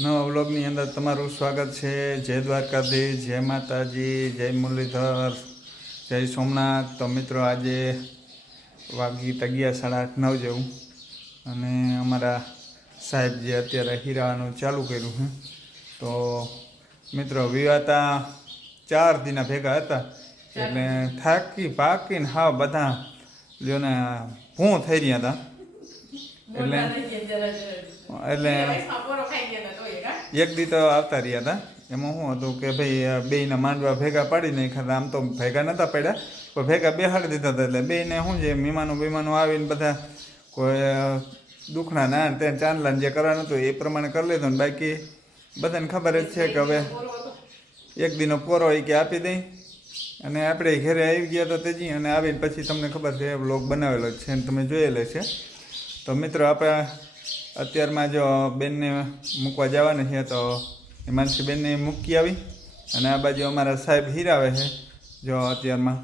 નવા વ્લોગની અંદર તમારું સ્વાગત છે. જય દ્વારકાધીશ જય માતાજી જય મુરલીધર જય સોમનાથ. તો મિત્રો આજે વાગી તગિયા સાડા આઠ નવ જેવું. અને અમારા સાહેબ જે અત્યારે હીરાનું ચાલુ કર્યું છે. તો મિત્રો વિવાતા ચાર દિના ભેગા હતા. એટલે થાકી પાકીને હા બધા જોને ભૂ થઈ રહ્યા હતા. એટલે એટલે એક દી તો આવતા રહ્યા હતા. એમાં શું હતું કે ભાઈ બેયના માંડવા ભેગા પાડી નાખ્યા આમ તો ભેગા નહોતા પડ્યા, પણ ભેગા બેહાડી દીધા હતા એટલે બેયને શું છે, મહેમાનો બેમાનો આવીને બધા કોઈ દુખણા ના તે ચાંદલા જે કરવાનું હતું એ પ્રમાણે કરી લીધું ને બાકી બધાને ખબર જ છે કે હવે એક દીનો પોરો એ કે આપી દઈ અને આપણે ઘરે આવી ગયા તો તેજી અને આવીને પછી તમને ખબર છે બ્લોગ બનાવેલો છે અને તમે જોયેલો છે. તો મિત્રો, આપણે અત્યારમાં જો બેનને મૂકવા જવાના છે તો હિમાંશી બેનને મૂકી આવી. અને આ બાજુ અમારા સાહેબ હીરાવે છે જો અત્યારમાં.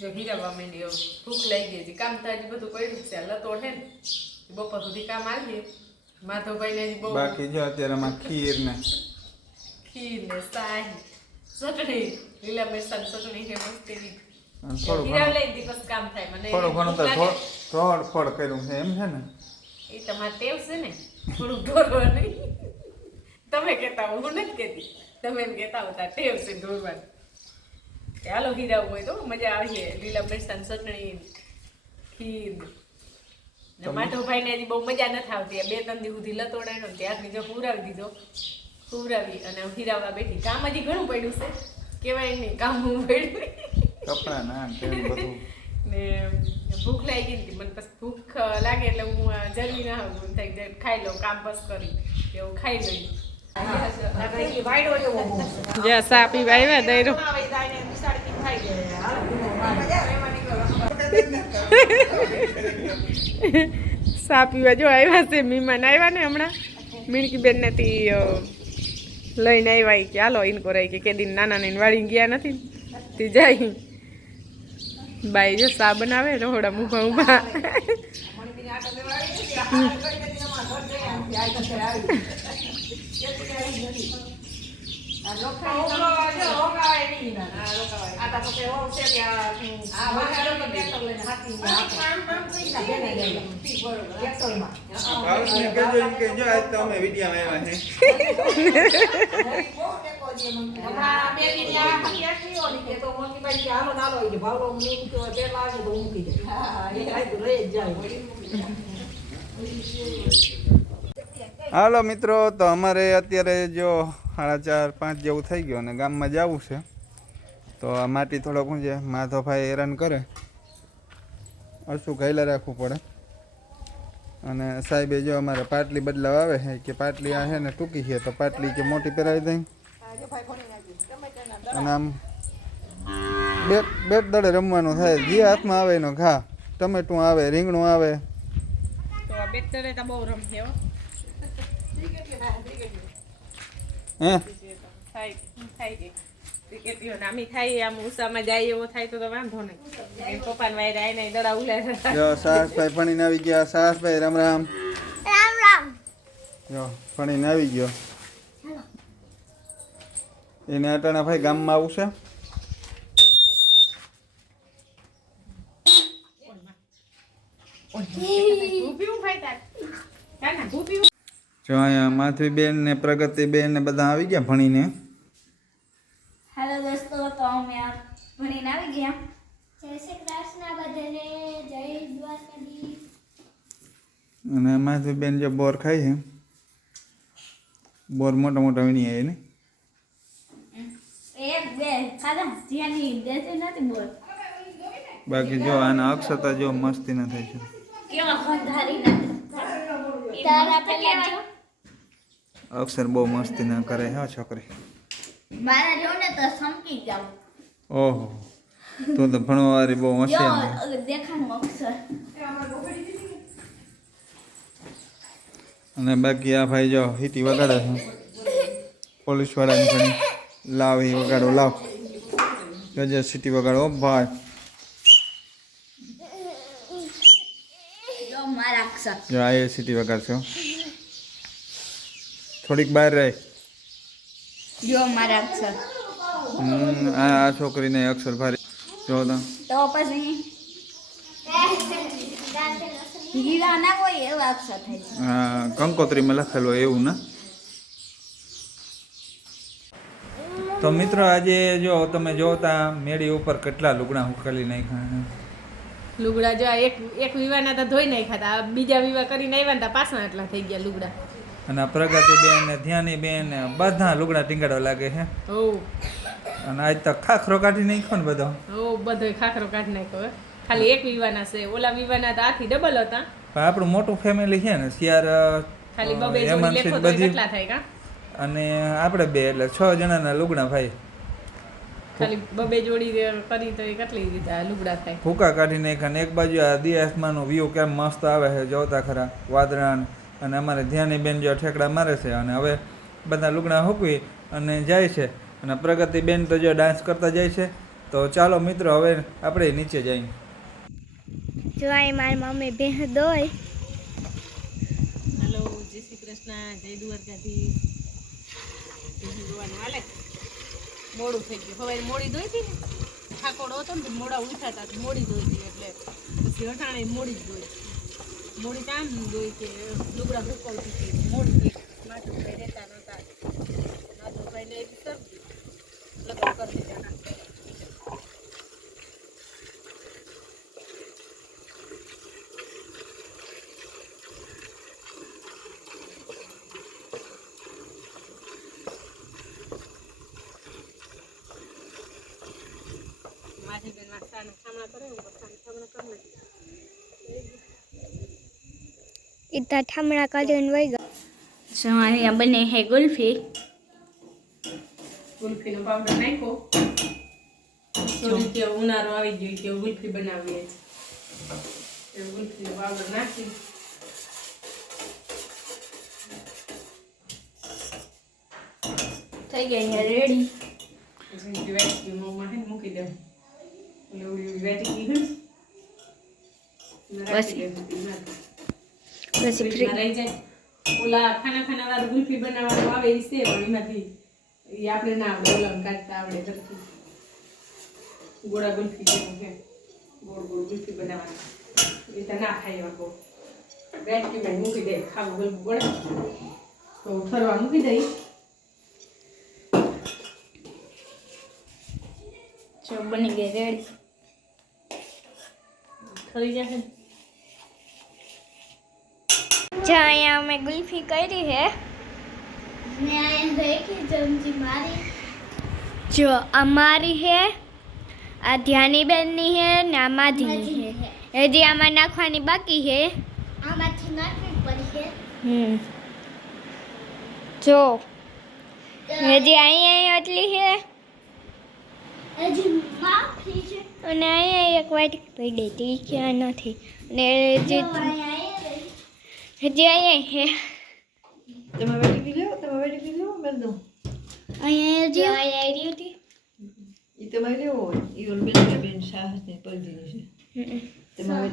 જો હીરાવા માંડ્યો ભૂખ લાગી હતી. કામ થાય બધું કર્યું છે. લતોડ હે ને. બપોર સુધી કામ આવીએ માધવભાઈ ને હજી બહુ બાકી જો અત્યારમાં ખીર ને ખીર ને સાહી ચટણી. લીલા મિરસાની ચટણી છે મસ્ત એવી અને થોડું ઘણું થોડું ઘણું તો થોડ થોડ કર્યું છે એમ છે ને? એ તમારે ટેવ છે ને થોડુંક ઢોરવા નહીં તમે કહેતા હું નથી કહેતી. તમે એમ કહેતા હો ટેવ છે ઢોરવાની. કે હાલો હોય તો મજા આવીએ લીલા મિરસાની ચટણી ખીર. માધવભાઈ ને હજી બહુ મજા નથી આવતી. બે ત્રણ દિવસ સુધી લતોડાયો ત્યાર બીજો જો પુરાવી દીધો. પુરાવી અને હીરાવા બેઠી. કામ હજી ઘણું પડ્યું છે. કેવાય નહીં કામ હું પડ્યું. કપડા ના ને બધું. ને ભૂખ લાગી ગઈ હતી મને પછી ભૂખ લાગે એટલે હું જલ્દી ના આવું એમ થાય ખાઈ લઉં કામ બસ કરી. એવું ખાઈ લઈ. જ્યાં સા પીવા જો આવ્યા છે મહેમાન આવ્યા ને હમણાં. મીણકી બેન નથી લઈને આવ્યા કે હાલો ઇનકો રહી કે દિન નાના ને વાળી ગયા નથી તે જાય. બાઈ જો સા બનાવે રોહડા હોડા ઊભા Thank કહેજો એમ કે જો આજ તો અમે વિડીયામાં આવ્યા છે હાલો મિત્રો, તો અમારે અત્યારે જો સાડા ચાર, પાંચ જેવું થઈ ગયું અને ગામમાં જવું છે. તો આ માટી થોડોક શું છે, માધવભાઈ હેરાન કરે. અશું ઘાયલા રાખવું પડે. અને સાહેબે જો અમારે પાટલી બદલાવ આવે છે, કે પાટલી આ છે ને ટૂંકી છે, તો પાટલી કે મોટી પહેરાવી દઈ. અને આમ બેટ બેટ દડે રમવાનું થાય. જે હાથમાં આવે એનો ઘા. ટમેટું આવે, રીંગણું આવે. બેટ દડે બહુ રમશે હો હે થાય થાય ક્રિકેટીઓ નામી થાય આમ ઉષામાં જાય એવો થાય તો તો વાંધો નહીં એમ પપ્પાને વાયરે આઈને દડા ઉલે જો સાહસભાઈ ભણીને આવી ગયા સાહસભાઈ રામ રામ રામ રામ જો ભણીને આવી ગયો એને અટાણા ભાઈ ગામમાં આવશે ના જો અહીંયા માધવીબેન ને પ્રગતિબેન ને બધા આવી ગયા ભણીને. હેલો દોસ્તો તો અમે ભણીને આવી ગયા. જય શ્રી કૃષ્ણ બધાને જય દ્વારકાધી અને માધવીબેન જે બોર ખાય છે. બોર મોટા મોટા વીણી આવે ને. એક બે ખાધા? જ્યાંની દેશે નથી બોલ બાકી જો આના અક્ષતા જો મસ્તી ના થાય છે. કેવા ખંધારી ના. તારા અક્ષર બહુ મસ્તી ના કરે હા છોકરી? મારા જો ને તો સમકી જાવ ઓહો તો તો ભણવારી બહુ મસ્તી અક્ષર. અને બાકી આ ભાઈ જો હીટી વગાડે છે. પોલીસ વાળાની ઘણી લાવ એ વગાડો લાવ. ગજર સિટી વગાડો ભાઈ. જો આ એ સિટી વગાડશે. થોડીક બહાર રહે. જો મારા અક્ષર હમ, આ આ છોકરીને અક્ષર ભારે. જો તો. તો પછી હીરા હોય એવા અક્ષર થાય છે. હા કંકોત્રીમાં લખેલો એવું ના? તો મિત્રો આજે જો તમે જોતા મેળી ઉપર કેટલા લુગડા હુકલી નાખ્યા લુગડા જો એક એક વિવાના તો ધોઈ નાખ્યા હતા. આ બીજા વિવાહ કરીને આવ્યા ને તો પાછા આટલા થઈ ગયા લુગડા. અને પ્રગતિ પ્રગતિબેન ને ધ્યાનીબેન ને બધા લુગડા ટીંગાડવા લાગે છે. અને આજ તો ખાખરો કાઢી નાખ્યો ને બધો. હો બધો ખાખરો કાઢી નાખ્યો ખાલી એક વિવાના છે. ઓલા વિવાના તો આથી ડબલ હતા. પણ આપણું મોટું ફેમિલી છે ને શિયાર ખાલી બબે જોડી લેખો તો કેટલા થાય કા? અને આપણે બે એટલે છ જણાના લુગડા ભાઈ. ખાલી બબે જોડી કરી તો કેટલી દીધા લુગડા થાય? ફૂકા કાઢી નાખ્યા એક બાજુ આ દિયાસમાનો વ્યૂ કેમ મસ્ત આવે છે જોતા ખરા. વાદળાન. અને અમારે ધ્યાની બેન જો ઠેકડા મારે છે અને હવે બધા લુગડા હૂકવી અને જાય છે. અને પ્રગતિ બેન તો જો ડાન્સ કરતા જાય છે. તો ચાલો મિત્રો હવે આપણે નીચે જઈએ. જો આ મારી મમ્મી ભેહ દોય. હેલો જય શ્રી કૃષ્ણ જય દ્વારકાથી હાલે મોડું થઈ ગયું. હવે મોડી ધોઈ હતી ને? ઠાકોર હતો ને મોડા ઉઠાતા તો મોડી ધોઈ હતી એટલે પછી અઠાણે મોડી જ ધોઈ. મોડી કામ ધોઈ કે લુગડા સુકવતી હતી મોડી માથું માધવભાઈ રહેતા નહોતા. માધવભાઈને એવી શરદી. લગ્ન કરી દીધા મારી બેન વાસણ ખામણા કરે હું વાસણ ખામણા કરી નાખી ઇતા ઠામણા કરીને વહી ગયો. સો અહીંયા બને હે ગુલ્ફી. ગુલ્ફીનો પાવડર નાખ્યો. સોરી કે ઉનાળો આવી ગયો કે ગુલ્ફી બનાવીએ છે એ ગુલ્ફીનો પાવડર નાખી થઈ ગઈ અહીંયા રેડી. પછી વેચકી મોંમાં ને મૂકી દઉં. એટલે ઓલી બસ હે રહી જાય. ઓલા ખાના ખાના વાળું ગુલ્ફી બનાવવાનું આવે એ છે પણ એમાંથી એ આપણે ના આવડે ઓલા કાઢતા આવડે ઘરથી. ગોળા ગુલ્ફી જેવું છે. ગોળ ગોળ ગુલ્ફી બનાવવાની. એ તો ના ખાઈ એવા બહુ. મૂકી દે ખાવું ગોળ ગોળા. તો ફરવા મૂકી દઈ. જો બની ગઈ રેડી. થઈ જશે. ને જો અહીંયા અમે ગુલ્ફી કરી હે. જો અમારી હે આ ધ્યાની બેનની હે ને આ માધીની હે. હજી આમાં નાખવાની બાકી હે. આમાંથી નાખવી પડશે. હમ. જો હજી અહીંયા એટલી હે. હજી માફી છે. અને અહીંયા એક વાટી પડી હતી ક્યાં નથી. અને હજી હજી અહીંયા હે તમે વેડી પી લો તમે વેડી પી લો બધું અહીંયા હજી અહીંયા આવી હતી. એ તમારે લેવો હોય. એ ઓલ બેન બેન સાહસ ને. પલજીની છે. તમારે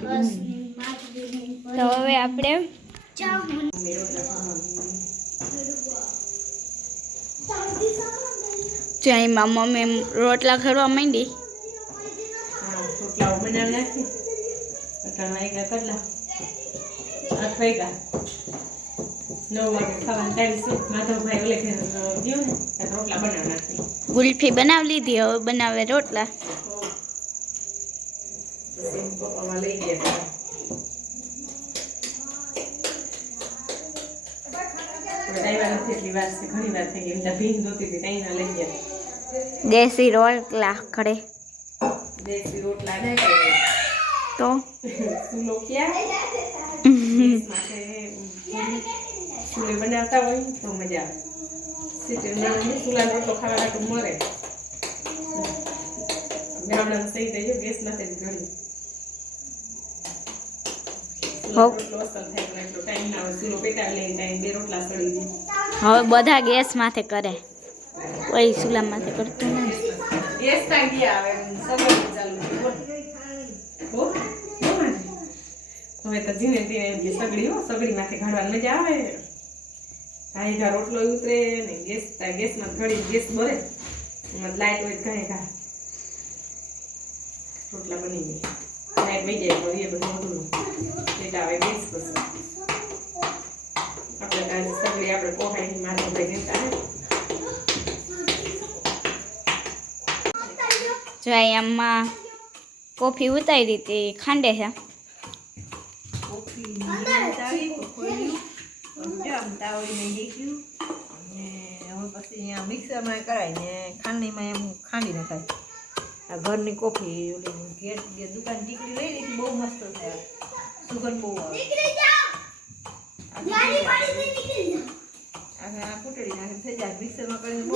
તો હવે આપણે જો એમાં મમ્મી રોટલા ખરવા માંડી. રોટલા બનાવી નાખી. રોટલા નાખી કેટલા. આઠ વાગ્યા નવ વાગે ખાવાનો ટાઈમ છે માધવભાઈ ઓલે ઘેર ગયો ને રોટલા બનાવી નાખી ગુલ્ફી બનાવી લીધી હવે બનાવે રોટલા પપ્પામાં લઈ ગયા થઈ દેશી રોટલા ખડે દેશી રોટલા તો સુલો ક્યાં ચૂલે બનાવતા હોય તો મજા આવે હવે બધા ગેસ માથે કરે. કોઈ ચૂલા માથે કરતું નથી સગવડ ચાલુ છે બોલ હો હો માજી. હવે તો ધીમે ધીમે સગડી હો સગડી માંથી કાઢવાની મજા આવે. ઘાય ઘા રોટલો ઉતરે ને ગેસ ગેસમાં ઘડી ગેસ બરે એમાં લાઈટ હોય ઘાય ઘા. રોટલા બની જાય. લાઈટ વહી જાય તો એ બધું એટલે આવે ગેસ બસ આપણે કાંઈ સગડી આપણે પોહાઈ માથે ભાઈ ને જો અહીંયા કોફી ઉતારી હતી, ખાંડે છે કોફી ઉતારી ખોલ્યું સમજો આમ તાવડીને શેક્યું અને હવે પછી અહીંયા મિક્સરમાં કરાવીને ખાંડણીમાં એમ ખાંડી નખાય આ ઘરની કોફી ઓલી જે દુકાન ટીકડી લઈ લીધી બહુ મસ્ત થાય સુગંધ બહુ આવે આ આ ફૂટડી નાખે થઈ જાય મિક્સરમાં કરીને બહુ.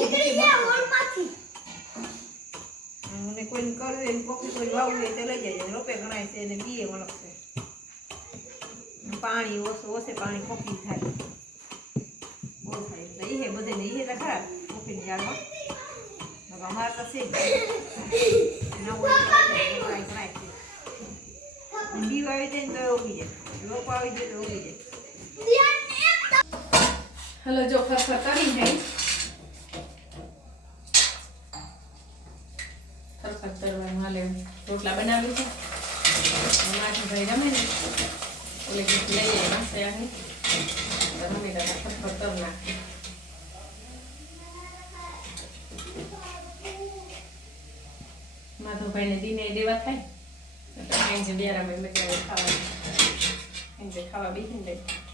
અને કોઈને કરવું હોય ને કોફી કોઈ વાવવું હોય તો લઈ જાય રોપે ગણાય છે અને બીએ વળગશે પાણી ઓછું ઓછે પાણી કોફી થાય બહુ થાય એટલે એ બધે ને એ તો ખરા કોફીની નકર અમારે તો છે છે બી વાવી જાય ને તો ઉગી જાય રોપ આવી જાય તો ઉગી જાય હલો, જો ફરફર કરી જાય ફરફર કરવાનું હાલે રોટલા બનાવી છે. માથે ભાઈ રમે ને. ઓલે લઈ જાય માસે રમી રમે ફરફર કરી નાખે માધવભાઈને દિને દેવા થાય એટલે સાંજે બિયારામાં મેં આવે ખાવાની સાંજે ખાવા બેસીને જાય.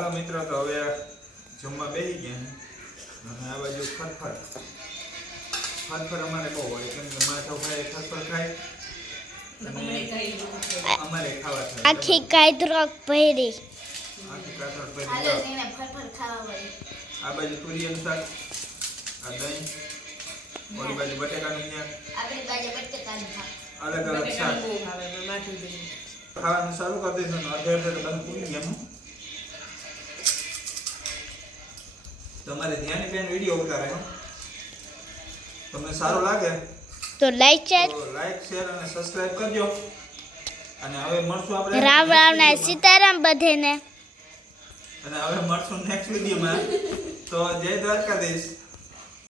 હાલો મિત્રો તો હવે જમવા બેસી ગયા અને આ બાજુ ફરફર. ફરફર અમારે બહુ હોય કેમ કે માથો ખાય ફરફર ખાય અમારે ખાવા થાય આખી કાયદ્રક આખી કાતર પડી આ બાજુ તુરિયાનું શાક આ દહીં ઓલી બાજુ બટેકાનું શાક. અલગ અલગ શાક. ખાવાનું ચાલુ કરી દઈશું અડધે અડધે બધું ભૂલી ગયા તમારે ધ્યાન બેન વીડિયો ઉતારે તમને સારું લાગે તો લાઈક શેર લાઈક શેર અને સબસ્ક્રાઇબ કરજો. અને હવે મળશું આપણે રામ રામ ને સીતારામ બધેને. અને હવે મળશું નેક્સ્ટ વિડીયોમાં તો જય દ્વારકાધીશ.